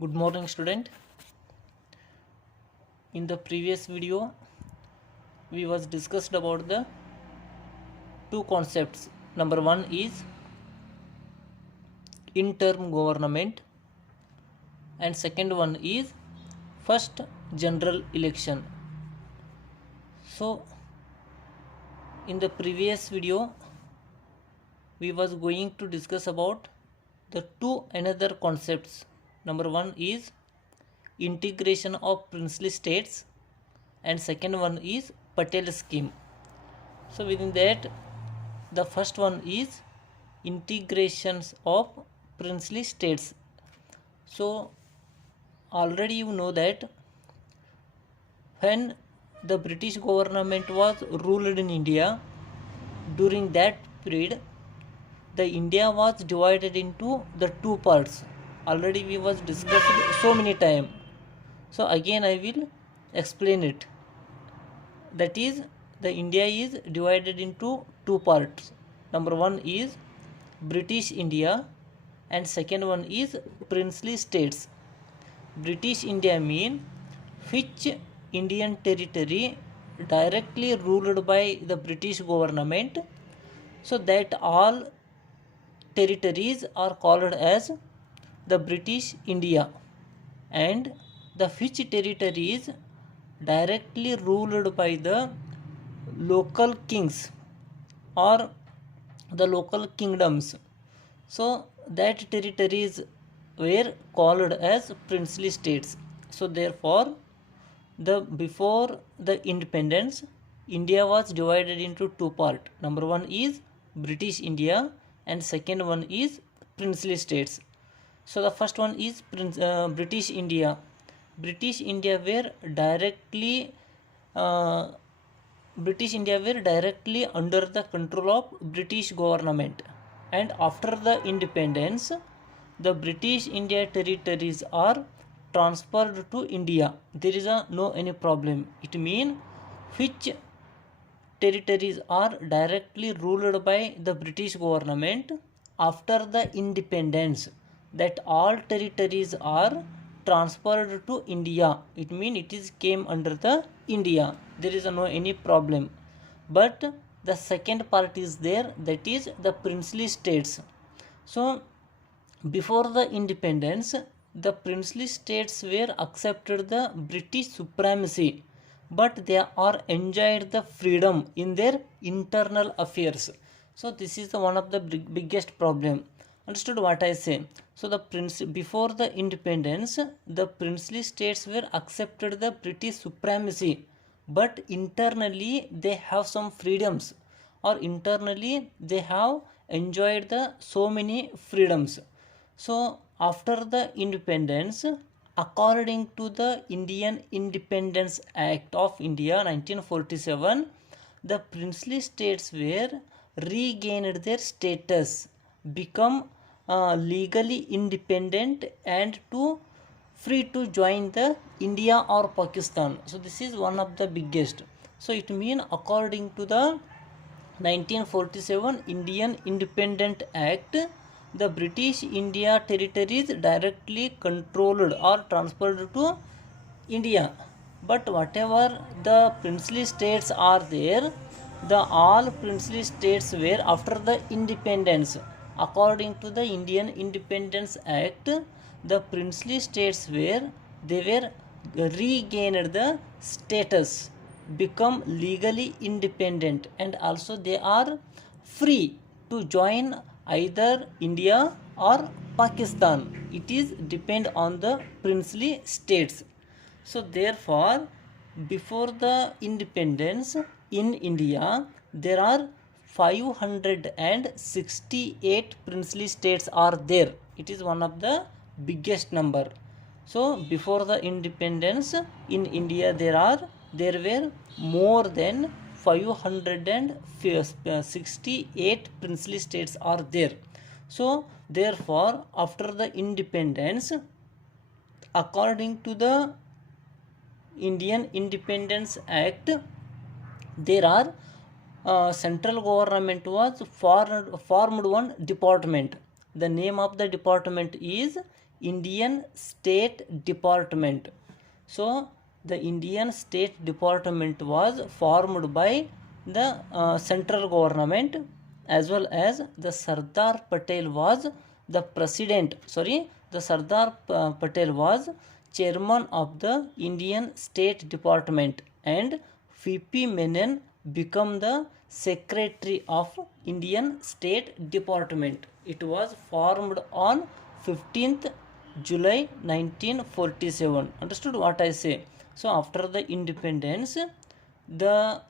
Good morning, student. In the previous video we was discussed about the two concepts. Number one is interim government and second one is first general election. So in the previous video we was going to discuss about the two another concepts. Number one is integration of princely states and second one is Patel scheme. So within that, the first one is integrations of princely states. So already you know that when the British government was ruled in India, during that period the India was divided into the two parts. Already we was discussed so many time. So again I will explain it. That is, the India is divided into two parts. Number one is British India and second one is princely states. British India mean which Indian territory directly ruled by the British government, so that all territories are called as the British India, and the which territories directly ruled by the local kings or the local kingdoms, so that territories were called as princely states. So therefore the before the independence India was divided into two parts. Number one is British India and second one is princely states. So the first one is British India. British India were directly uh, British India were directly under the control of British government, and after the independence the British India territories are transferred to India. There is no any problem. It means which territories are directly ruled by the British government after the independence, that all territories are transferred to India. It means it is came under the India. There is no any problem. But the second part is there, that is the princely states. So before the independence the princely states were accepted the British supremacy, but they are enjoyed the freedom in their internal affairs. So this is the one of the biggest problem. Understood what I say? So the before the independence the princely states were accepted the British supremacy, but internally they have some freedoms, or internally they have enjoyed the so many freedoms. So after the independence, according to the Indian Independence Act of India 1947, the princely states were regained their status, become legally independent and to free to join the India or Pakistan. So this is one of the biggest. So it means according to the 1947 Indian Independent Act, the British India territories directly controlled or transferred to India. But whatever the princely states are there, the all princely states were after the independence. According to the Indian Independence Act, the princely states were regained the status, become legally independent, and also they are free to join either India or Pakistan. It is depend on the princely states. So therefore before the independence in India there are 568 princely states are there. It is one of the biggest number. So before the independence in India there were more than 568 princely states are there. So therefore after the independence, according to the Indian Independence Act, there are central government was formed one department. The name of the department is Indian State Department. So the Indian State Department was formed by the central government, as well as the Sardar Patel was the president. The Sardar Patel was chairman of the Indian State Department, and VP Menon become the secretary of Indian State Department. It was formed on 15th July 1947. Understood what I say? So after the independence, the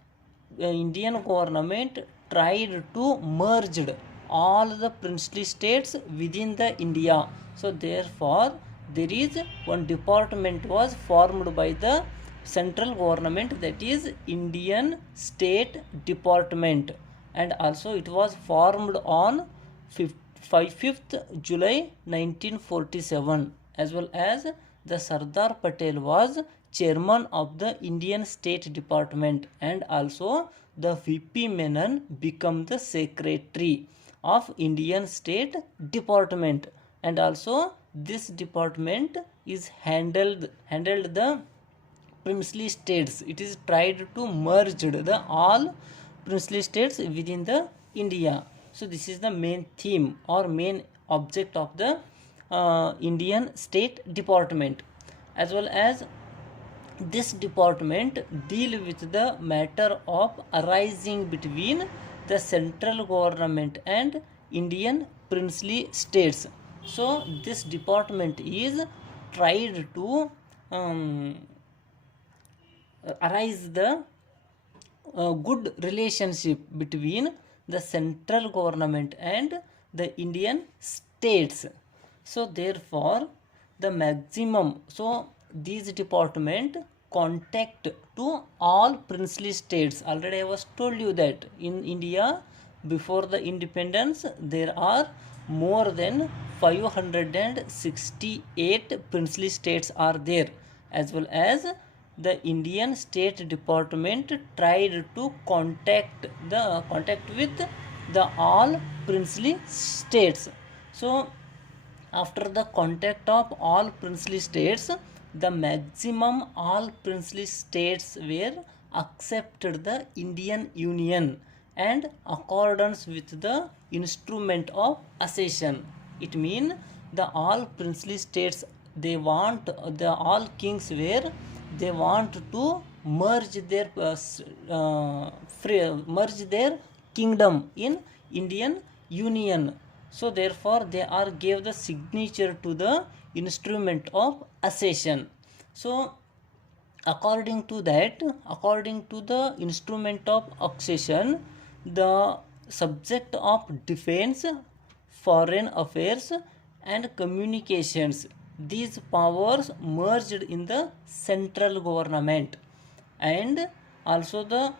Indian government tried to merge all the princely states within the India. So therefore there is one department was formed by the central government, that is Indian State Department, and also it was formed on 5th July 1947, as well as the Sardar Patel was chairman of the Indian State Department, and also the VP Menon become the secretary of Indian State Department, and also this department is handled the princely states. It is tried to merge the all princely states within the India. So this is the main theme or main object of the Indian State Department, as well as this department deal with the matter of arising between the central government and Indian princely states. So this department is tried to arise the good relationship between the central government and the Indian states. So therefore the maximum, so these department contact to all princely states. Already I was told you that in India before the independence there are more than 568 princely states are there, as well as the Indian State Department tried to contact with the all princely states. So after the contact of all princely states, the maximum all princely states were accepted the Indian Union and accordance with the instrument of accession. It means the all princely states, they want the all kings were, they want to merge their merge their kingdom in Indian Union. So therefore they are gave the signature to the instrument of accession. So according to that, according to the instrument of accession, the subject of defense, foreign affairs and communications, these powers merged in the central government, and also the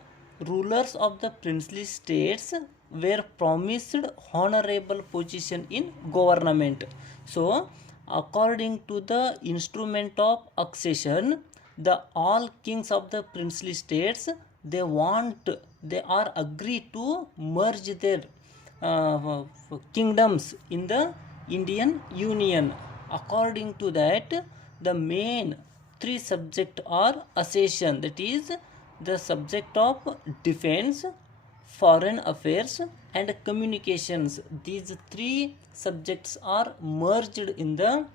rulers of the princely states were promised honorable position in government. So according to the instrument of accession, the all kings of the princely states, they are agreed to merge their kingdoms in the Indian Union. According to that, the main three subjects are accession, that is the subject of defense, foreign affairs and communications. These three subjects are merged in the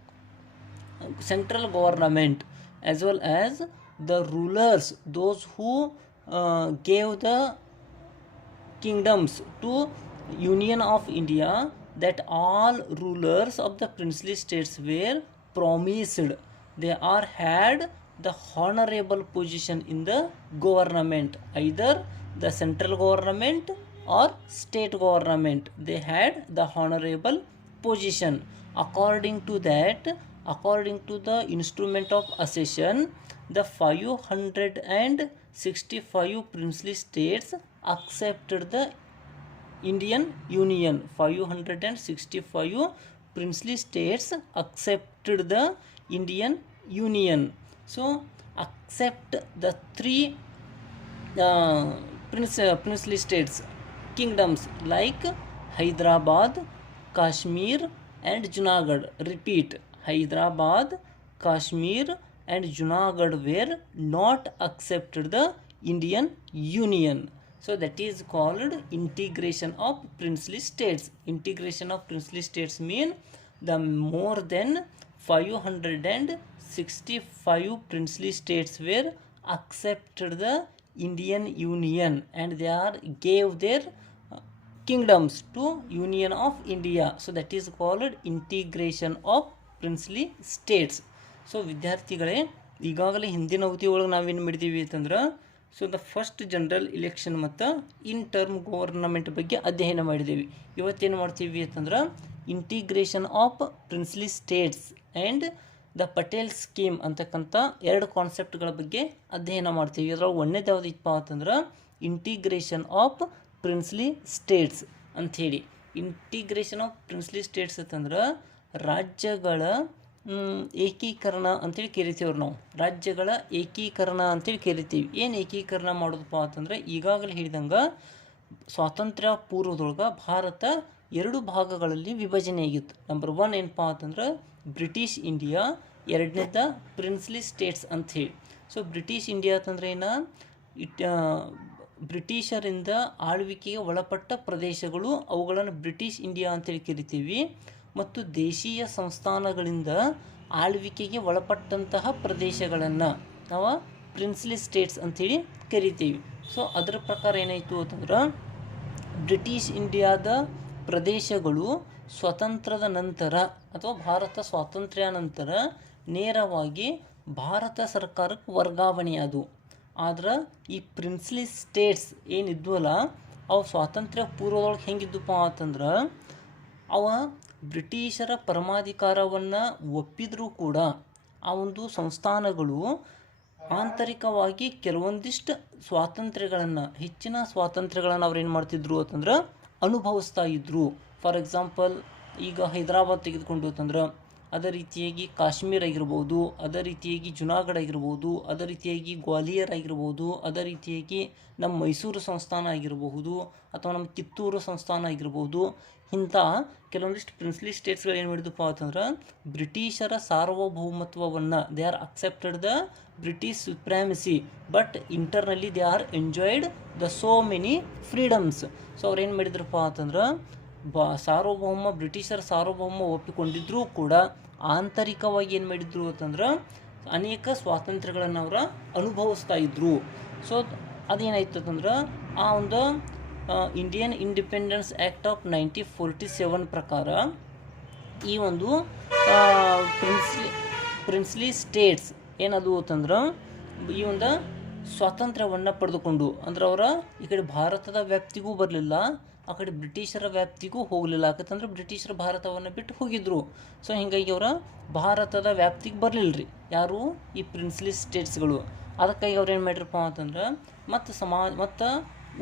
central government, as well as the rulers, those who gave the kingdoms to Union of India, that all rulers of the princely states were promised, they are had the honorable position in the government, either the central government or state government, they had the honorable position. According to that, according to the instrument of accession, the 565 princely states accepted the Indian Union. 565 princely states accepted the Indian Union. So accept the three princely states kingdoms like Hyderabad, Kashmir and Junagadh. Repeat: Hyderabad, Kashmir and Junagadh were not accepted the Indian Union. So that is called integration of princely states. Integration of princely states mean the more than 565 princely states were accepted the Indian Union and they are gave their kingdoms to Union of India. So that is called integration of princely states. So ವಿದ್ಯಾರ್ಥಿಗಳೇ, ಈಗಾಗಲೇ ಹಿಂದಿನ ಅವಧಿ ಒಳಗೆ ನಾವೇನು ಮಾಡಿದ್ದೀವಿ ಅಂತಂದ್ರೆ so the first general election ಮತ್ತು ಇನ್ term government ಬಗ್ಗೆ ಅಧ್ಯಯನ ಮಾಡಿದ್ದೀವಿ. ಇವತ್ತೇನು ಮಾಡ್ತೀವಿ ಅಂತಂದ್ರೆ integration of princely States and the Patel scheme ಅಂತಕ್ಕಂಥ ಎರಡು ಕಾನ್ಸೆಪ್ಟ್ಗಳ ಬಗ್ಗೆ ಅಧ್ಯಯನ ಮಾಡ್ತೀವಿ. ಇದರೊಳಗೆ ಒಂದೇದು ಯಾವುದಿಪ್ಪ ಅಂತಂದ್ರೆ ಇಂಟಿಗ್ರೇಷನ್ ಆಫ್ ಪ್ರಿನ್ಸ್ಲಿ ಸ್ಟೇಟ್ಸ್ ಅಂಥೇಳಿ. ಇಂಟಿಗ್ರೇಷನ್ ಆಫ್ ಪ್ರಿನ್ಸ್ಲಿ ಸ್ಟೇಟ್ಸ್ ಅಂತಂದ್ರೆ ರಾಜ್ಯಗಳ ಏಕೀಕರಣ ಅಂತೇಳಿ ಕರಿತೀವ್ರಿ ನಾವು. ರಾಜ್ಯಗಳ ಏಕೀಕರಣ ಅಂತೇಳಿ ಕರಿತೀವಿ. ಏನು ಏಕೀಕರಣ ಮಾಡೋದಪ್ಪ ಅಂತಂದ್ರೆ ಈಗಾಗಲೇ ಹೇಳಿದಂಗೆ ಸ್ವಾತಂತ್ರ್ಯ ಪೂರ್ವದೊಳಗೆ ಭಾರತ ಎರಡು ಭಾಗಗಳಲ್ಲಿ ವಿಭಜನೆ ಆಗಿತ್ತು. ನಂಬರ್ 1 ಏನಪ್ಪ ಅಂತಂದ್ರೆ ಬ್ರಿಟಿಷ್ ಇಂಡಿಯಾ, ಎರಡನೇದ ಪ್ರಿನ್ಸ್ಲಿ ಸ್ಟೇಟ್ಸ್ ಅಂಥೇಳಿ. ಸೊ ಬ್ರಿಟಿಷ್ ಇಂಡಿಯಾ ಅಂತಂದ್ರೆ ಏನು, ಬ್ರಿಟಿಷರಿಂದ ಆಳ್ವಿಕೆಗೆ ಒಳಪಟ್ಟ ಪ್ರದೇಶಗಳು, ಅವುಗಳನ್ನು ಬ್ರಿಟಿಷ್ ಇಂಡಿಯಾ ಅಂತೇಳಿ ಕರಿತೀವಿ. ಮತ್ತು ದೇಶೀಯ ಸಂಸ್ಥಾನಗಳಿಂದ ಆಳ್ವಿಕೆಗೆ ಒಳಪಟ್ಟಂತಹ ಪ್ರದೇಶಗಳನ್ನು ನಾವು ಪ್ರಿನ್ಸ್ಲಿ ಸ್ಟೇಟ್ಸ್ ಅಂಥೇಳಿ ಕರಿತೀವಿ. ಸೊ ಅದರ ಪ್ರಕಾರ ಏನಾಯಿತು ಅಂತಂದ್ರೆ ಬ್ರಿಟಿಷ್ ಇಂಡಿಯಾದ ಪ್ರದೇಶಗಳು ಸ್ವತಂತ್ರದ ನಂತರ ಅಥವಾ ಭಾರತ ಸ್ವಾತಂತ್ರ್ಯ ನಂತರ ನೇರವಾಗಿ ಭಾರತ ಸರ್ಕಾರಕ್ಕೆ ವರ್ಗಾವಣೆಯಾದವು. ಆದ್ರೆ ಈ ಪ್ರಿನ್ಸ್ಲಿ ಸ್ಟೇಟ್ಸ್ ಏನಿದ್ವಲ್ಲ ಅವು ಸ್ವಾತಂತ್ರ್ಯ ಪೂರ್ವದೊಳಗೆ ಹೆಂಗಿದ್ದಪ್ಪ ಅಂತಂದ್ರೆ ಅವ ಬ್ರಿಟಿಷರ ಪರಮಾಧಿಕಾರವನ್ನು ಒಪ್ಪಿದರೂ ಕೂಡ ಆ ಒಂದು ಸಂಸ್ಥಾನಗಳು ಆಂತರಿಕವಾಗಿ ಕೆಲವೊಂದಿಷ್ಟು ಸ್ವಾತಂತ್ರ್ಯಗಳನ್ನು, ಹೆಚ್ಚಿನ ಸ್ವಾತಂತ್ರ್ಯಗಳನ್ನು ಅವ್ರು ಏನು ಮಾಡ್ತಿದ್ರು ಅಂತಂದ್ರೆ ಅನುಭವಿಸ್ತಾ ಇದ್ದರು. ಫಾರ್ ಎಕ್ಸಾಂಪಲ್ ಈಗ ಹೈದರಾಬಾದ್ ತೆಗೆದುಕೊಂಡು ಅಂತಂದ್ರೆ ಅದೇ ರೀತಿಯಾಗಿ ಕಾಶ್ಮೀರ ಆಗಿರ್ಬೋದು, ಅದೇ ರೀತಿಯಾಗಿ ಜುನಾಗಢ ಆಗಿರ್ಬೋದು, ಅದೇ ರೀತಿಯಾಗಿ ಗ್ವಾಲಿಯರ್ ಆಗಿರ್ಬೋದು, ಅದೇ ರೀತಿಯಾಗಿ ನಮ್ಮ ಮೈಸೂರು ಸಂಸ್ಥಾನ ಆಗಿರಬಹುದು ಅಥವಾ ನಮ್ಮ ಕಿತ್ತೂರು ಸಂಸ್ಥಾನ ಆಗಿರ್ಬೋದು. ಇಂಥ ಕೆಲವೊಂದಿಷ್ಟು ಪ್ರಿನ್ಸ್ಲಿ ಸ್ಟೇಟ್ಸ್ಗಳು ಏನು ಮಾಡಿದಪ್ಪ ಅಂತಂದ್ರೆ ಬ್ರಿಟಿಷರ ಸಾರ್ವಭೌಮತ್ವವನ್ನು they are accepted the British supremacy but internally they are enjoyed the so many freedoms. So ಅವ್ರು ಏನು ಮಾಡಿದ್ರಪ್ಪ ಅಂತಂದ್ರೆ ಬ್ರಿಟಿಷರ ಸಾರ್ವಭೌಮ ಒಪ್ಪಿಕೊಂಡಿದ್ರೂ ಕೂಡ ಆಂತರಿಕವಾಗಿ ಏನು ಮಾಡಿದ್ರು ಅಂತಂದ್ರೆ ಅನೇಕ ಸ್ವಾತಂತ್ರ್ಯಗಳನ್ನು ಅವರು ಅನುಭವಿಸ್ತಾ ಇದ್ರು. ಸೊ ಅದೇನಾಯ್ತು ಅಂತಂದ್ರೆ ಆ ಒಂದು ಇಂಡಿಯನ್ ಇಂಡಿಪೆಂಡೆನ್ಸ್ ಆ್ಯಕ್ಟ್ ಆಫ್ 1947 ಪ್ರಕಾರ ಈ ಒಂದು ಪ್ರಿನ್ಸ್ಲಿ ಸ್ಟೇಟ್ಸ್ ಏನದು ಅಂತಂದ್ರೆ ಈ ಒಂದು ಸ್ವಾತಂತ್ರ್ಯವನ್ನು ಪಡೆದುಕೊಂಡು ಅಂದ್ರೆ ಅವರ ಈ ಕಡೆ ಭಾರತದ ವ್ಯಾಪ್ತಿಗೂ ಬರಲಿಲ್ಲ, ಆ ಕಡೆ ಬ್ರಿಟಿಷರ ವ್ಯಾಪ್ತಿಗೂ ಹೋಗಲಿಲ್ಲ. ಯಾಕಂತಂದ್ರೆ ಬ್ರಿಟಿಷರು ಭಾರತವನ್ನು ಬಿಟ್ಟು ಹೋಗಿದ್ರು. ಸೊ ಹೀಗಾಗಿ ಅವರ ಭಾರತದ ವ್ಯಾಪ್ತಿಗೆ ಬರಲಿಲ್ಲ ರೀ ಯಾರು ಈ ಪ್ರಿನ್ಸ್ಲಿ ಸ್ಟೇಟ್ಸ್ಗಳು. ಅದಕ್ಕಾಗಿ ಅವ್ರು ಏನು ಮಾಡಿರಪ್ಪ ಅಂತಂದ್ರೆ ಮತ್ತು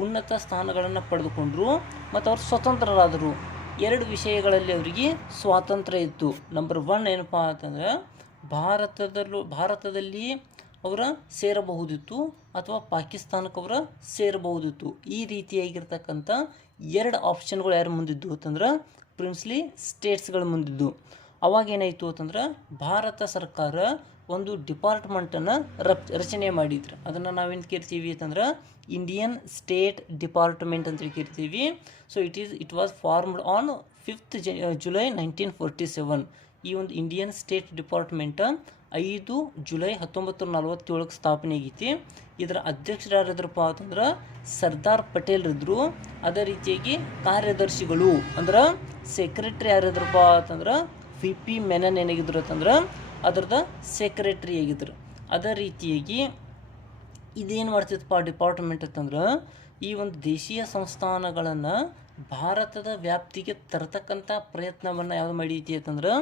ಉನ್ನತ ಸ್ಥಾನಗಳನ್ನು ಪಡೆದುಕೊಂಡ್ರು ಮತ್ತು ಅವ್ರು ಸ್ವತಂತ್ರರಾದರು. ಎರಡು ವಿಷಯಗಳಲ್ಲಿ ಅವರಿಗೆ ಸ್ವಾತಂತ್ರ್ಯ ಇತ್ತು. ನಂಬರ್ 1 ಏನಪ್ಪ ಅಂತಂದ್ರೆ ಭಾರತದಲ್ಲಿ ಅವರ ಸೇರಬಹುದಿತ್ತು ಅಥವಾ ಪಾಕಿಸ್ತಾನಕ್ಕೆ ಅವರ ಸೇರಬಹುದಿತ್ತು. ಈ ರೀತಿಯಾಗಿರ್ತಕ್ಕಂಥ ಎರಡು ಆಪ್ಷನ್ಗಳು ಯಾರು ಮುಂದಿದ್ದು ಅಂತಂದ್ರೆ ಪ್ರಿನ್ಸ್ಲಿ ಸ್ಟೇಟ್ಸ್ಗಳು ಮುಂದಿದ್ದು. ಅವಾಗೇನಾಯಿತು ಅಂತಂದ್ರೆ ಭಾರತ ಸರ್ಕಾರ ಒಂದು ಡಿಪಾರ್ಟ್ಮೆಂಟನ್ನು ರಚನೆ ಮಾಡಿದ್ರು. ಅದನ್ನು ನಾವೇನು ಕರಿತೀವಿ ಅಂತಂದ್ರೆ ಇಂಡಿಯನ್ ಸ್ಟೇಟ್ ಡಿಪಾರ್ಟ್ಮೆಂಟ್ ಅಂತ ಕರಿತೀವಿ. So it was formed on 5th July 1947. ಈ ಒಂದು ಇಂಡಿಯನ್ ಸ್ಟೇಟ್ ಡಿಪಾರ್ಟ್ಮೆಂಟ್ 5 ಜುಲೈ 1947 ಸ್ಥಾಪನೆ ಆಗೈತಿ. ಇದರ ಅಧ್ಯಕ್ಷರು ಯಾರಿದ್ರಪ್ಪ ಅಂತಂದ್ರೆ ಸರ್ದಾರ್ ಪಟೇಲ್ ಇದ್ರು. ಅದೇ ರೀತಿಯಾಗಿ ಕಾರ್ಯದರ್ಶಿಗಳು ಅಂದ್ರೆ ಸೆಕ್ರೆಟರಿ ಯಾರಿದ್ರಪ್ಪ ಅಂತಂದ್ರೆ VP ಮೆನನ್ ಏನಾಗಿದ್ರು ಅಂತಂದ್ರೆ ಅದರದ ಸೆಕ್ರೆಟರಿ ಆಗಿದ್ರು. ಅದೇ ರೀತಿಯಾಗಿ ಇದೇನು ಮಾಡ್ತಿತ್ತಪ್ಪ ಡಿಪಾರ್ಟ್ಮೆಂಟ್ ಅಂತಂದ್ರೆ ಈ ಒಂದು ದೇಶೀಯ ಸಂಸ್ಥಾನಗಳನ್ನು ಭಾರತದ ವ್ಯಾಪ್ತಿಗೆ ತರತಕ್ಕಂಥ ಪ್ರಯತ್ನವನ್ನು ಯಾವುದು ಮಾಡೈತಿ ಅಂತಂದ್ರೆ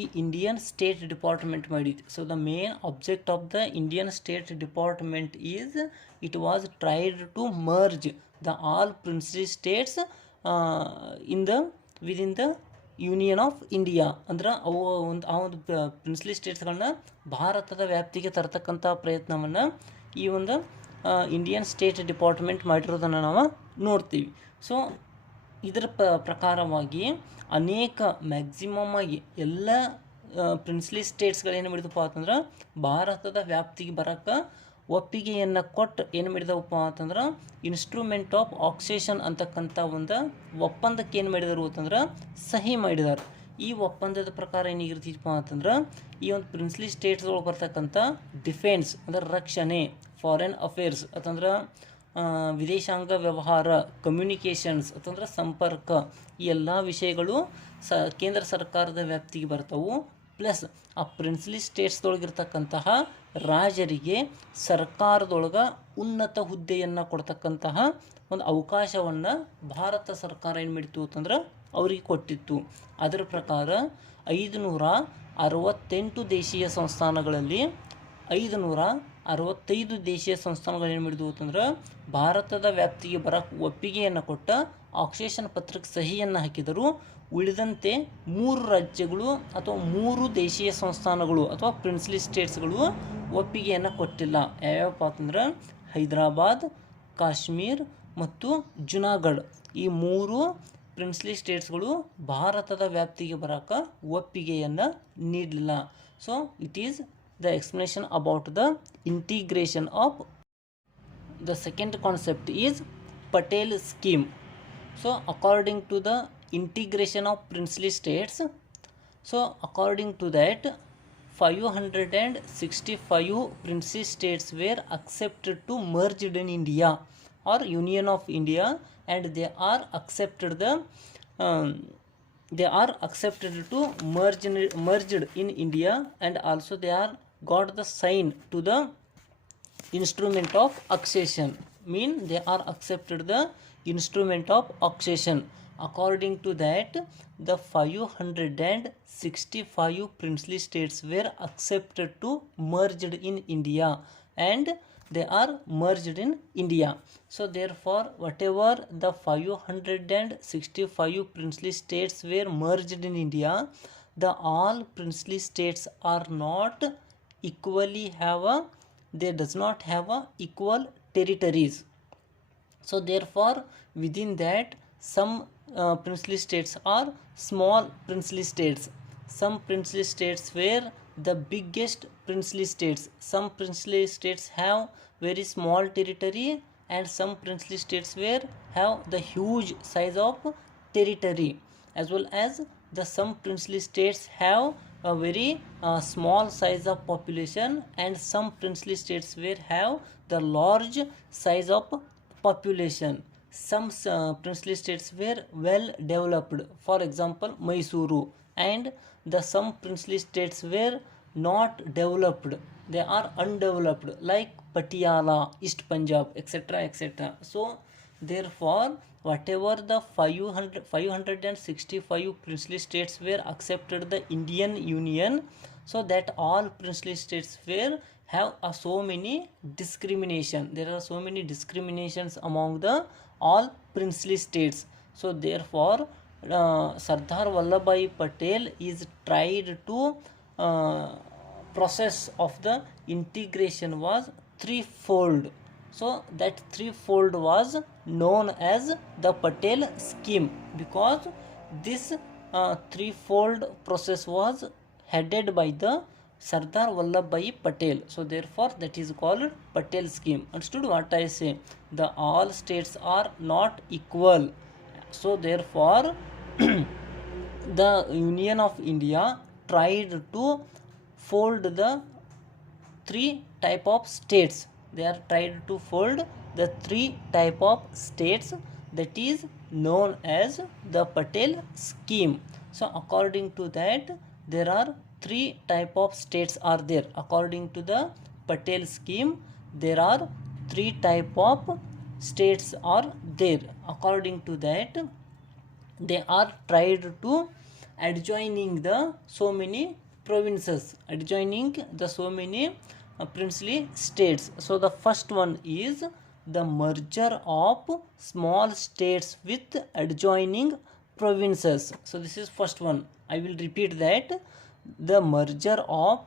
ಈ ಇಂಡಿಯನ್ ಸ್ಟೇಟ್ ಡಿಪಾರ್ಟ್ಮೆಂಟ್ ಮಾಡೈತಿ. So the main object of the Indian state department is it was tried to merge the all princely states within the union of India. ಅಂದ್ರೆ ಆ ಒಂದು ಪ್ರಿನ್ಸ್ಲಿ ಸ್ಟೇಟ್ಸ್ಗಳನ್ನ ಭಾರತದ ವ್ಯಾಪ್ತಿಗೆ ತರತಕ್ಕಂಥ ಪ್ರಯತ್ನವನ್ನು ಈ ಒಂದು ಇಂಡಿಯನ್ ಸ್ಟೇಟ್ ಡಿಪಾರ್ಟ್ಮೆಂಟ್ ಮಾಡಿರೋದನ್ನು ನಾವು ನೋಡ್ತೀವಿ. ಸೊ ಇದರ ಪ್ರಕಾರವಾಗಿ ಅನೇಕ ಮ್ಯಾಕ್ಸಿಮಮ್ ಆಗಿ ಎಲ್ಲ ಪ್ರಿನ್ಸ್ಲಿ ಸ್ಟೇಟ್ಸ್ಗಳು ಏನು ಮಾಡಿದಪ್ಪ ಅಂತಂದ್ರೆ ಭಾರತದ ವ್ಯಾಪ್ತಿಗೆ ಬರೋಕ್ಕೆ ಒಪ್ಪಿಗೆಯನ್ನು ಕೊಟ್ಟು ಏನು ಮಾಡಿದವಪ್ಪ ಅಂತಂದ್ರೆ ಇನ್ಸ್ಟ್ರೂಮೆಂಟ್ ಆಫ್ ಆಕ್ಸೇಷನ್ ಅಂತಕ್ಕಂಥ ಒಂದು ಒಪ್ಪಂದಕ್ಕೆ ಏನು ಮಾಡಿದರು ಅಂತಂದ್ರೆ ಸಹಿ ಮಾಡಿದ್ದಾರೆ. ಈ ಒಪ್ಪಂದದ ಪ್ರಕಾರ ಏನಿಗಿರ್ತಿಪ್ಪ ಅಂತಂದ್ರೆ ಈ ಒಂದು ಪ್ರಿನ್ಸ್ಲಿ ಸ್ಟೇಟ್ಸ್ಗಳು ಬರ್ತಕ್ಕಂಥ ಡಿಫೆನ್ಸ್ ಅಂದ್ರೆ ರಕ್ಷಣೆ, ಫಾರಿನ್ ಅಫೇರ್ಸ್ ಅಂತಂದ್ರೆ ವಿದೇಶಾಂಗ ವ್ಯವಹಾರ, ಕಮ್ಯುನಿಕೇಷನ್ಸ್ ಅಂತಂದ್ರೆ ಸಂಪರ್ಕ, ಈ ಎಲ್ಲ ವಿಷಯಗಳು ಕೇಂದ್ರ ಸರ್ಕಾರದ ವ್ಯಾಪ್ತಿಗೆ ಬರ್ತವು. ಪ್ಲಸ್ ಆ ಪ್ರಿನ್ಸ್ಲಿ ಸ್ಟೇಟ್ಸ್ದೊಳಗಿರ್ತಕ್ಕಂತಹ ರಾಜರಿಗೆ ಸರ್ಕಾರದೊಳಗೆ ಉನ್ನತ ಹುದ್ದೆಯನ್ನು ಕೊಡ್ತಕ್ಕಂತಹ ಒಂದು ಅವಕಾಶವನ್ನು ಭಾರತ ಸರ್ಕಾರ ಏನು ಮಾಡಿತ್ತು ಅಂತಂದ್ರೆ ಅವ್ರಿಗೆ ಕೊಟ್ಟಿತ್ತು. ಅದರ ಪ್ರಕಾರ 568 ದೇಶೀಯ ಸಂಸ್ಥಾನಗಳಲ್ಲಿ 565 ದೇಶೀಯ ಸಂಸ್ಥಾನಗಳು ಏನು ಮಾಡಿದ್ವು ಅಂತಂದ್ರೆ ಭಾರತದ ವ್ಯಾಪ್ತಿಗೆ ಬರೋಕ್ಕೆ ಒಪ್ಪಿಗೆಯನ್ನು ಕೊಟ್ಟ ಆಕ್ಸೇಷನ್ ಪತ್ರಕ್ಕೆ ಸಹಿಯನ್ನು ಹಾಕಿದರು. ಉಳಿದಂತೆ 3 ರಾಜ್ಯಗಳು ಅಥವಾ 3 ದೇಶೀಯ ಸಂಸ್ಥಾನಗಳು ಅಥವಾ ಪ್ರಿನ್ಸ್ಲಿ ಸ್ಟೇಟ್ಸ್ಗಳು ಒಪ್ಪಿಗೆಯನ್ನು ಕೊಟ್ಟಿಲ್ಲ. ಯಾವ್ಯಾವಪ್ಪ ಅಂತಂದ್ರೆ ಹೈದರಾಬಾದ್, ಕಾಶ್ಮೀರ್ ಮತ್ತು ಜುನಾಗಢ್. ಈ 3 ಪ್ರಿನ್ಸ್ಲಿ ಸ್ಟೇಟ್ಸ್ಗಳು ಭಾರತದ ವ್ಯಾಪ್ತಿಗೆ ಬರೋಕ್ಕೆ ಒಪ್ಪಿಗೆಯನ್ನು ನೀಡಲಿಲ್ಲ. So it is the explanation about the integration of. The second concept is Patel scheme. So according to the integration of princely states, so according to that 565 princely states were accepted to merged in India or Union of India, and they are accepted to merged in India, and also they are got the sign to the instrument of accession, mean they are accepted the instrument of accession. According to that, the 565 princely states were accepted to merged in India, and they are merged in India. So therefore whatever the 565 princely states were merged in India, the all princely states are not equally they does not have a equal territories. So therefore within that some princely states are small princely states. Some princely states were the biggest princely states. Some princely states have very small territory, and some princely states were have the huge size of territory, as well as the some princely states have a very small size of population, and some princely states where have the large size of population. Some princely states were well developed, for example Mysuru, and the some princely states were not developed, they are undeveloped, like Patiala, East Punjab, etc., etc. So therefore whatever the 565 princely states were accepted the Indian Union, so that all princely states were have so many discrimination. There are so many discriminations among the all princely states. So therefore Sardar Vallabhbhai Patel is tried to process of the integration was threefold. So that threefold was known as the Patel scheme, because this threefold process was headed by the Sardar Vallabhbhai Patel. So therefore that is called Patel scheme. Understood what I say? The all states are not equal. So therefore the Union of India tried to fold the 3 type of states. They are tried to fold the 3 type of states, that is known as the Patel scheme. So according to that there are 3 type of states are there. According to the Patel scheme there are 3 type of states are there. According to that they are tried to adjoining the so many provinces, adjoining the so many princely states. So the first one is the merger of small states with adjoining provinces. So this is first one. I will repeat that. The merger of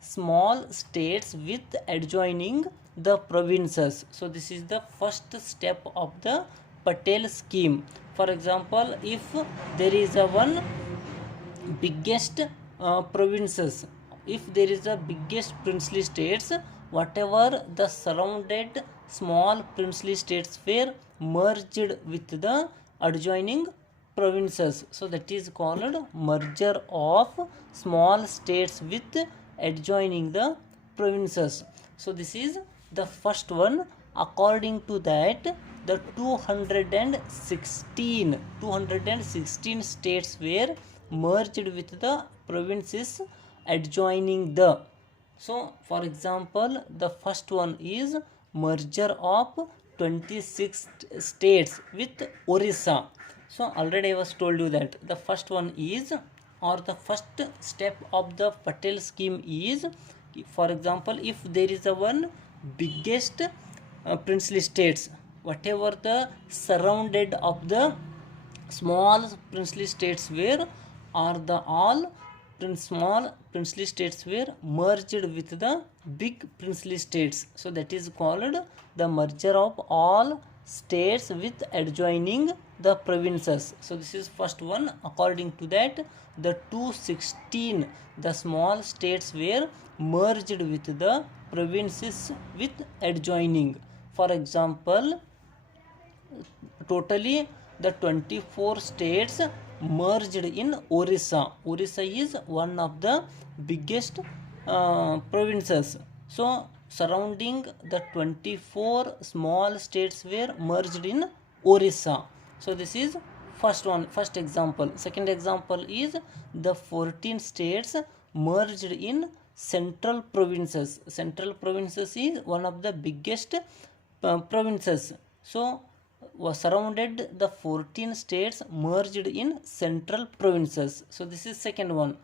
small states with adjoining the provinces. So this is the first step of the Patel scheme. For example, if there is a one biggest provinces. If there is a biggest princely states, whatever the surrounded small princely states were merged with the adjoining provinces. So that is called merger of small states with adjoining the provinces. So this is the first one. According to that, the 216 states were merged with the provinces adjoining the. So for example, the first one is merger of 26 states with Orissa. So already I was told you that the first one is, or the first step of the Patel scheme is, for example, if there is a one biggest princely states, whatever the surrounded of the small princely states were, or the all small princely states were merged with the big princely states. So that is called the merger of all states with adjoining the provinces. So this is first one. According to that, the 216 the small states were merged with the provinces with adjoining. For example, totally the 24 states merged in Orissa. Orissa is one of the biggest provinces. So surrounding the 24 small states were merged in Orissa. So this is first one, first example. Second example is the 14 states merged in central provinces. Central provinces is one of the biggest provinces. So was surrounded the 14 states merged in central provinces. So this is second one.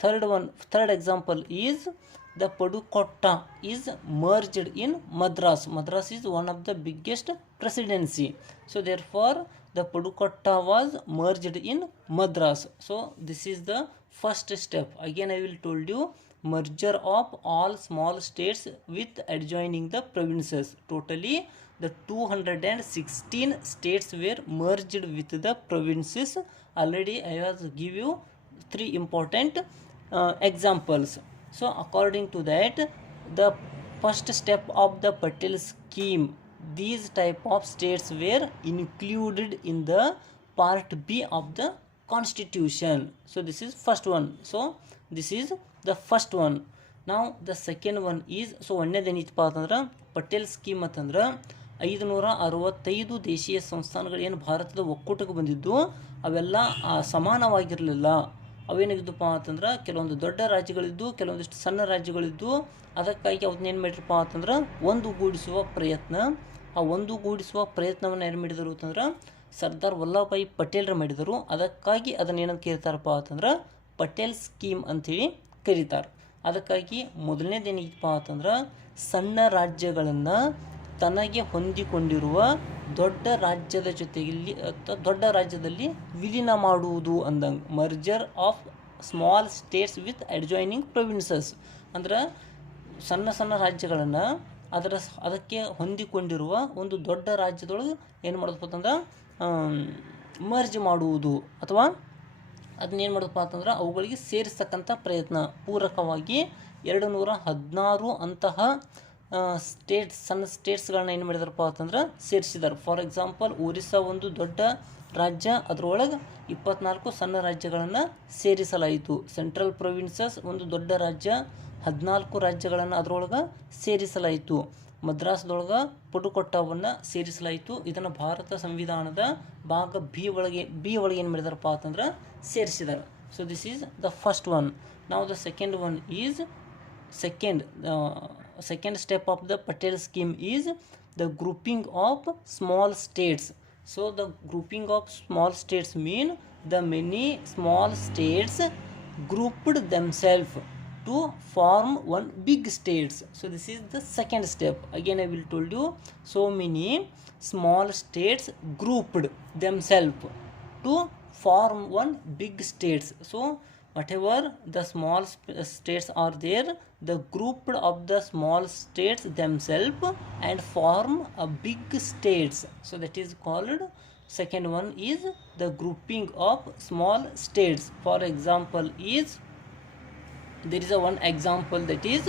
Third example is the Pudukkottai is merged in Madras. Madras is one of the biggest presidency. So therefore the Pudukkottai was merged in Madras. So this is the first step. Again I will told you, merger of all small states with adjoining the provinces. Totally the 216 states were merged with the provinces. Already I was give you three important examples. So according to that, the first step of the Patel scheme, these type of states were included in the part B of the constitution. So this is first one. So this is the first one. Now the second one is, so ಒಂದನೇದೇನಿತ್ತಪ್ಪ ಅಂತಂದ್ರೆ Patel scheme ಅಂತಂದ್ರೆ 565 ದೇಶೀಯ ಸಂಸ್ಥಾನಗಳು ಏನು ಭಾರತದ ಒಕ್ಕೂಟಕ್ಕೆ ಬಂದಿದ್ದು ಅವೆಲ್ಲ ಸಮಾನವಾಗಿರಲಿಲ್ಲ. ಅವೇನಾಗಿದ್ದಪ್ಪ ಅಂತಂದ್ರೆ ಕೆಲವೊಂದು ದೊಡ್ಡ ರಾಜ್ಯಗಳಿದ್ದು, ಕೆಲವೊಂದಿಷ್ಟು ಸಣ್ಣ ರಾಜ್ಯಗಳಿದ್ದು. ಅದಕ್ಕಾಗಿ ಅವನ್ನ ಏನು ಮಾಡಿರಪ್ಪ ಅಂತಂದ್ರೆ ಒಂದುಗೂಡಿಸುವ ಪ್ರಯತ್ನ. ಆ ಒಂದುಗೂಡಿಸುವ ಪ್ರಯತ್ನವನ್ನು ಏನು ಮಾಡಿದರು ಅಂತಂದ್ರೆ ಸರ್ದಾರ್ ವಲ್ಲಭಭಾಯಿ ಪಟೇಲ್ರು ಮಾಡಿದರು. ಅದಕ್ಕಾಗಿ ಅದನ್ನು ಏನಂತ ಕರೀತಾರಪ್ಪ ಅಂತಂದ್ರೆ ಪಟೇಲ್ ಸ್ಕೀಮ್ ಅಂಥೇಳಿ ಕರೀತಾರೆ. ಅದಕ್ಕಾಗಿ ಮೊದಲನೇದೇನಿಗಪ್ಪ ಅಂತಂದ್ರೆ ಸಣ್ಣ ರಾಜ್ಯಗಳನ್ನು ತನಗೆ ಹೊಂದಿಕೊಂಡಿರುವ ದೊಡ್ಡ ರಾಜ್ಯದ ಜೊತೆಯಲ್ಲಿ ದೊಡ್ಡ ರಾಜ್ಯದಲ್ಲಿ ವಿಲೀನ ಮಾಡುವುದು ಅಂದಂಗೆ, merger of small States with adjoining provinces. ಅಂದ್ರೆ ಸಣ್ಣ ಸಣ್ಣ ರಾಜ್ಯಗಳನ್ನು ಅದಕ್ಕೆ ಹೊಂದಿಕೊಂಡಿರುವ ಒಂದು ದೊಡ್ಡ ರಾಜ್ಯದೊಳಗೆ ಏನು ಮಾಡೋದಪ್ಪ ಅಂತಂದ್ರೆ ಮರ್ಜ್ ಮಾಡುವುದು, ಅಥವಾ ಅದನ್ನೇನು ಮಾಡೋದಪ್ಪ ಅಂತಂದ್ರೆ ಅವುಗಳಿಗೆ ಸೇರಿಸ್ತಕ್ಕಂಥ ಪ್ರಯತ್ನ. ಪೂರಕವಾಗಿ 216 ಅಂತಹ ಸಣ್ಣ ಸ್ಟೇಟ್ಸ್ಗಳನ್ನ ಏನು ಮಾಡಿದಾರಪ್ಪ ಅಂತಂದ್ರೆ ಸೇರಿಸಿದ್ದಾರೆ. ಫಾರ್ ಎಕ್ಸಾಂಪಲ್, ಒರಿಸ್ಸಾ ಒಂದು ದೊಡ್ಡ ರಾಜ್ಯ, ಅದರೊಳಗೆ 24 ಸಣ್ಣ ರಾಜ್ಯಗಳನ್ನು ಸೇರಿಸಲಾಯಿತು. ಸೆಂಟ್ರಲ್ ಪ್ರೊವಿನ್ಸಸ್ ಒಂದು ದೊಡ್ಡ ರಾಜ್ಯ, 14 ರಾಜ್ಯಗಳನ್ನು ಅದರೊಳಗೆ ಸೇರಿಸಲಾಯಿತು. ಮದ್ರಾಸ್ದೊಳಗೆ ಪುಡುಕೊಟ್ಟವನ್ನು ಸೇರಿಸಲಾಯಿತು. ಇದನ್ನು ಭಾರತ ಸಂವಿಧಾನದ ಭಾಗ ಬಿ ಒಳಗೆ ಏನು ಮಾಡಿದಾರಪ್ಪ ಅಂತಂದ್ರೆ ಸೇರಿಸಿದ್ದಾರೆ. So this is the first one. ನಾವು the second one is second step of the Patel scheme is the grouping of small states. So the grouping of small states mean the many small states grouped themselves to form one big states. So this is the second step. Again I will told you, so many small states grouped themselves to form one big states. So whatever the small states are there, the grouped of the small states themselves and form a big states. So that is called, second one is the grouping of small states. For example is there is a one example, that is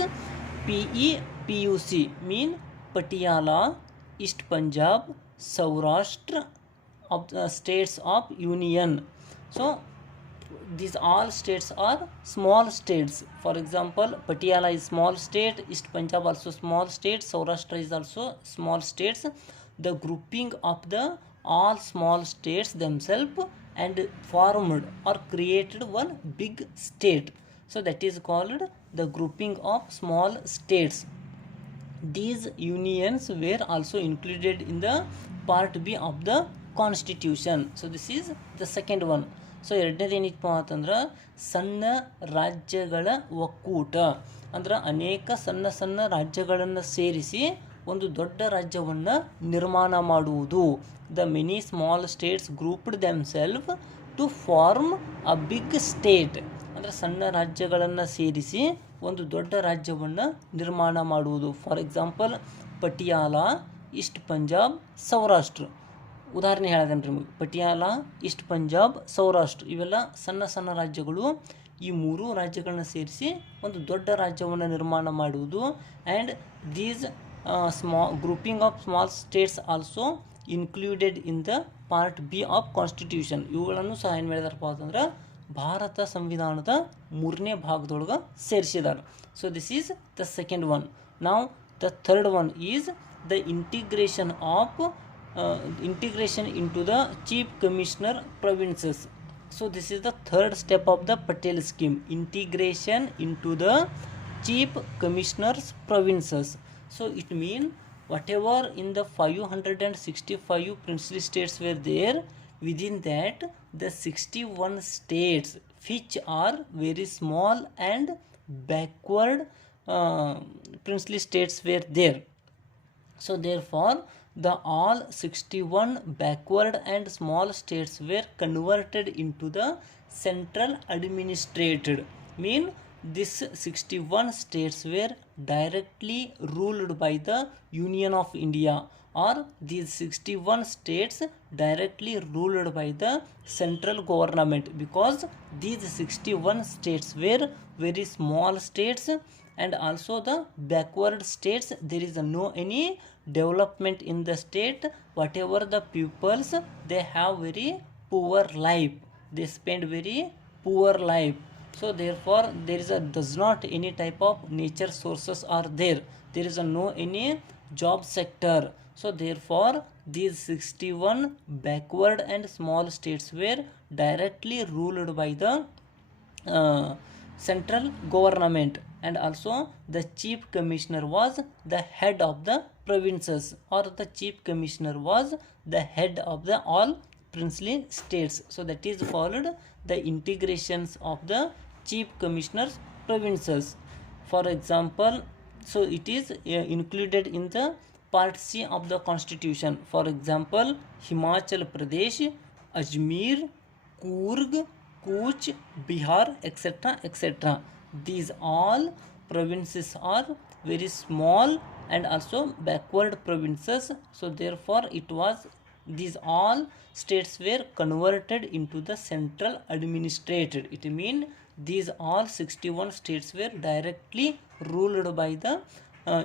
PEPUC, mean Patiala, East Punjab, Saurashtra of the states of Union. So these all states are small states. For example, Patiala is small state, East Punjab also small state, Saurashtra is also small states. The grouping of the all small states themselves and formed or created one big state. So that is called the grouping of small states. These unions were also included in the part B of the constitution. So this is the second one. So ಎರಡನೇದು ಏನಿತ್ತು ಅಂತಂದ್ರೆ ಸಣ್ಣ ರಾಜ್ಯಗಳ ಒಕ್ಕೂಟ, ಅಂದ್ರೆ ಅನೇಕ ಸಣ್ಣ ಸಣ್ಣ ರಾಜ್ಯಗಳನ್ನು ಸೇರಿಸಿ ಒಂದು ದೊಡ್ಡ ರಾಜ್ಯವನ್ನು ನಿರ್ಮಾಣ ಮಾಡುವುದು. The many small states grouped themselves to form a big state. ಅಂದರೆ ಸಣ್ಣ ರಾಜ್ಯಗಳನ್ನು ಸೇರಿಸಿ ಒಂದು ದೊಡ್ಡ ರಾಜ್ಯವನ್ನು ನಿರ್ಮಾಣ ಮಾಡುವುದು. For example Patiala, East Punjab, Saurashtra. ಉದಾಹರಣೆ ಹೇಳಿದೆ ನಿಮಗೆ, ಪಟಿಯಾಲ, ಈಸ್ಟ್ ಪಂಜಾಬ್, ಸೌರಾಷ್ಟ್ರ ಇವೆಲ್ಲ ಸಣ್ಣ ಸಣ್ಣ ರಾಜ್ಯಗಳು. ಈ ಮೂರು ರಾಜ್ಯಗಳನ್ನ ಸೇರಿಸಿ ಒಂದು ದೊಡ್ಡ ರಾಜ್ಯವನ್ನು ನಿರ್ಮಾಣ ಮಾಡುವುದು. And these grouping of small states also included in the part B of constitution. ಇವುಗಳನ್ನು ಸಹ ಏನು ಮಾಡಿದಾರಪ್ಪ ಅಂತಂದ್ರೆ ಭಾರತ ಸಂವಿಧಾನದ 3ನೇ ಭಾಗದೊಳಗೆ ಸೇರಿಸಿದ್ದಾರೆ. So this is the second one. ನಾವು the third one is the integration into the chief commissioner provinces. So this is the third step of the Patel scheme, integration into the chief commissioners provinces. So it means whatever in the 565 princely states were there, within that the 61 states which are very small and backward princely states were there. So therefore the all 61 backward and small states were converted into the central administrated. Mean this 61 states were directly ruled by the Union of India, or these 61 states directly ruled by the central government, because these 61 states were very small states and also the backward states. There is no any development in the state. Whatever the pupils, they have very poor life, they spend very poor life. So therefore there is does not any type of nature sources are there. There is no any job sector. So therefore these 61 backward and small states were directly ruled by the central government, and also the chief commissioner was the head of the provinces, or the chief commissioner was the head of the all princely states. So that is called the integrations of the chief commissioners provinces. For example, so it is included in the part C of the constitution. For example, Himachal Pradesh, Ajmer, Coorg, Cooch, Bihar, etc., etc. These all provinces are very small and also backward provinces. So therefore it was, these all states were converted into the central administrated. It means these all 61 states were directly ruled by the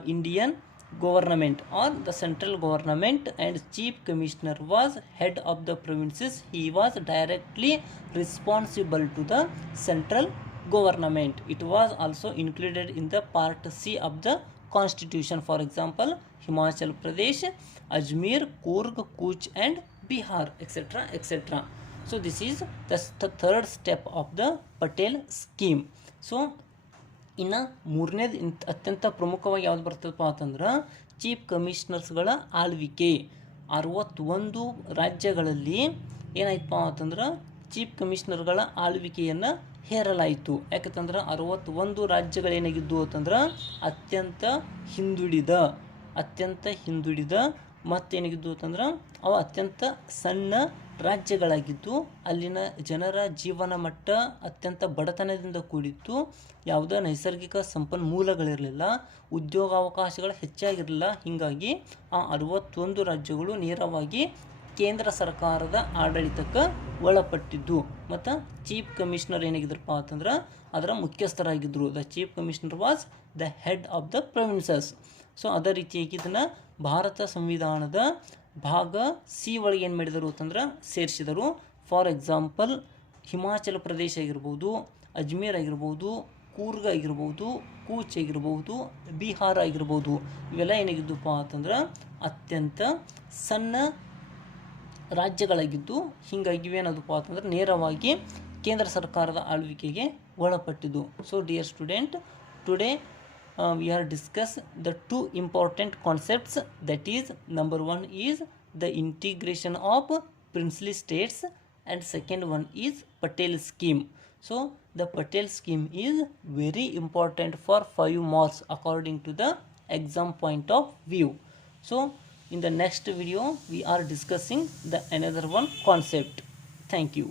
Indian government or the central government, and chief commissioner was head of the provinces. He was directly responsible to the central government. It was also included in the part C of the constitution. For example, Himachal Pradesh, Ajmer, Coorg, Cooch and Bihar, etc., etc. So this is the third step of the Patel scheme. So ಇನ್ನು ಮೂರನೇದು ಅತ್ಯಂತ ಪ್ರಮುಖವಾಗಿ ಯಾವ್ದು ಬರ್ತದಪ್ಪ ಅಂತಂದ್ರೆ chief ಕಮಿಷನರ್ಸ್ಗಳ ಆಳ್ವಿಕೆ. 61 ರಾಜ್ಯಗಳಲ್ಲಿ ಏನಾಯ್ತಪ್ಪ ಅಂತಂದ್ರೆ ಚೀಫ್ ಕಮಿಷನರ್ಗಳ ಆಳ್ವಿಕೆಯನ್ನು ಹೇರಲಾಯಿತು. ಯಾಕಂತಂದ್ರೆ 61 ರಾಜ್ಯಗಳೇನಾಗಿದ್ದು ಅಂತಂದ್ರೆ ಅತ್ಯಂತ ಹಿಂದುಳಿದ ಮತ್ತೇನಾಗಿದ್ದು ಅಂತಂದ್ರೆ ಅವು ಅತ್ಯಂತ ಸಣ್ಣ ರಾಜ್ಯಗಳಾಗಿದ್ದು, ಅಲ್ಲಿನ ಜನರ ಜೀವನ ಮಟ್ಟ ಅತ್ಯಂತ ಬಡತನದಿಂದ ಕೂಡಿತ್ತು. ಯಾವುದೇ ನೈಸರ್ಗಿಕ ಸಂಪನ್ಮೂಲಗಳಿರಲಿಲ್ಲ, ಉದ್ಯೋಗಾವಕಾಶಗಳು ಹೆಚ್ಚಾಗಿರಲಿಲ್ಲ. ಹೀಗಾಗಿ ಆ 61 ರಾಜ್ಯಗಳು ನೇರವಾಗಿ ಕೇಂದ್ರ ಸರ್ಕಾರದ ಆಡಳಿತಕ್ಕೆ ಒಳಪಟ್ಟಿದ್ದು. ಮತ್ತು ಚೀಫ್ ಕಮಿಷನರ್ ಏನಾಗಿದ್ರಪ್ಪ ಅಂತಂದ್ರೆ ಅದರ ಮುಖ್ಯಸ್ಥರಾಗಿದ್ದರು. The chief commissioner was the head of the provinces. So ಅದೇ ರೀತಿಯಾಗಿ ಇದನ್ನು ಭಾರತ ಸಂವಿಧಾನದ ಭಾಗ ಸಿ ಒಳಗೆ ಏನು ಮಾಡಿದರು ಅಂತಂದ್ರೆ ಸೇರಿಸಿದರು. ಫಾರ್ ಎಕ್ಸಾಂಪಲ್ ಹಿಮಾಚಲ ಪ್ರದೇಶ ಆಗಿರ್ಬೋದು, ಅಜ್ಮೀರ್ ಆಗಿರ್ಬೋದು, ಕೂರ್ಗ್ ಆಗಿರ್ಬೋದು, ಕೂಚ್ ಆಗಿರ್ಬೋದು, ಬಿಹಾರ ಆಗಿರ್ಬೋದು, ಇವೆಲ್ಲ ಏನಾಗಿದ್ದಪ್ಪ ಅಂತಂದ್ರೆ ಅತ್ಯಂತ ಸಣ್ಣ ರಾಜ್ಯಗಳಾಗಿದ್ದು, ಹೀಗಾಗಿ ಇವೇನದಪ್ಪ ಅಂತಂದ್ರೆ ನೇರವಾಗಿ ಕೇಂದ್ರ ಸರ್ಕಾರದ ಆಳ್ವಿಕೆಗೆ ಒಳಪಟ್ಟಿದ್ದು. So dear student, today we are discuss the two important concepts, that is number one is the integration of princely states and second one is Patel scheme. So the Patel scheme is very important for 5 marks according to the exam point of view. So in the next video we are discussing the another one concept. Thank you.